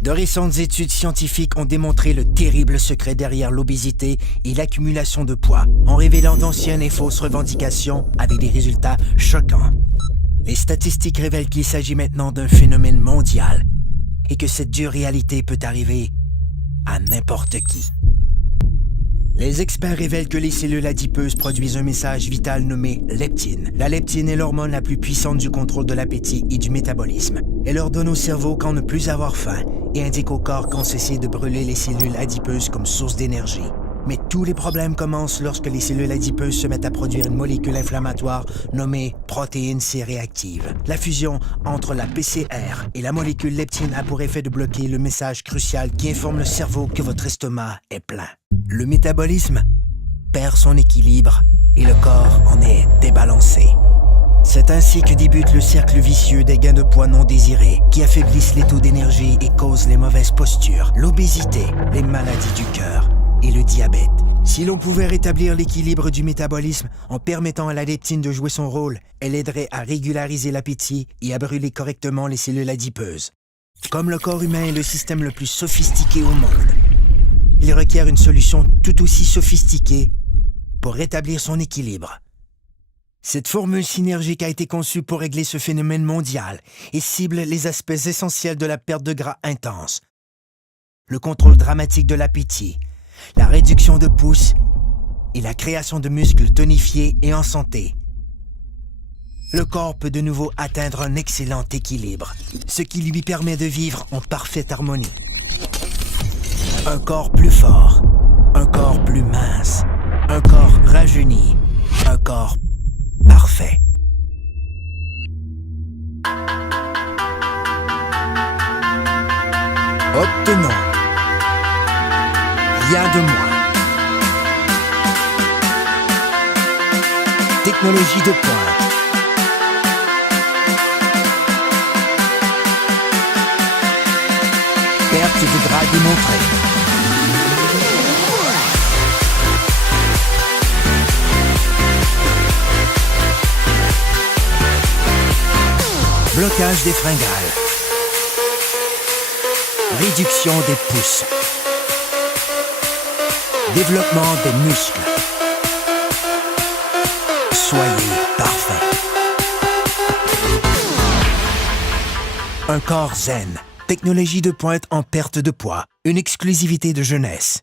De récentes études scientifiques ont démontré le terrible secret derrière l'obésité et l'accumulation de poids, en révélant d'anciennes et fausses revendications avec des résultats choquants. Les statistiques révèlent qu'il s'agit maintenant d'un phénomène mondial et que cette dure réalité peut arriver à n'importe qui. Les experts révèlent que les cellules adipeuses produisent un message vital nommé leptine. La leptine est l'hormone la plus puissante du contrôle de l'appétit et du métabolisme. Elle ordonne au cerveau quand ne plus avoir faim et indique au corps quand cesser de brûler les cellules adipeuses comme source d'énergie. Mais tous les problèmes commencent lorsque les cellules adipeuses se mettent à produire une molécule inflammatoire nommée protéine C réactive. La fusion entre la PCR et la molécule leptine a pour effet de bloquer le message crucial qui informe le cerveau que votre estomac est plein. Le métabolisme perd son équilibre et le corps en est débalancé. C'est ainsi que débute le cercle vicieux des gains de poids non désirés qui affaiblissent les taux d'énergie et causent les mauvaises postures, l'obésité, les maladies du cœur et le diabète. Si l'on pouvait rétablir l'équilibre du métabolisme en permettant à la leptine de jouer son rôle, elle aiderait à régulariser l'appétit et à brûler correctement les cellules adipeuses. Comme le corps humain est le système le plus sophistiqué au monde, il requiert une solution tout aussi sophistiquée pour rétablir son équilibre. Cette formule synergique a été conçue pour régler ce phénomène mondial et cible les aspects essentiels de la perte de gras intense, le contrôle dramatique de l'appétit, la réduction de pouces et la création de muscles tonifiés et en santé. Le corps peut de nouveau atteindre un excellent équilibre, ce qui lui permet de vivre en parfaite harmonie. Un corps plus fort, un corps plus mince, un corps rajeuni, un corps parfait. Obtenons rien de moins. Technologie de pointe. Perte de gras démontrée. Blocage des fringales. Réduction des pouces. Développement des muscles. Soyez parfait. Un corps zen. Technologie de pointe en perte de poids. Une exclusivité de jeunesse.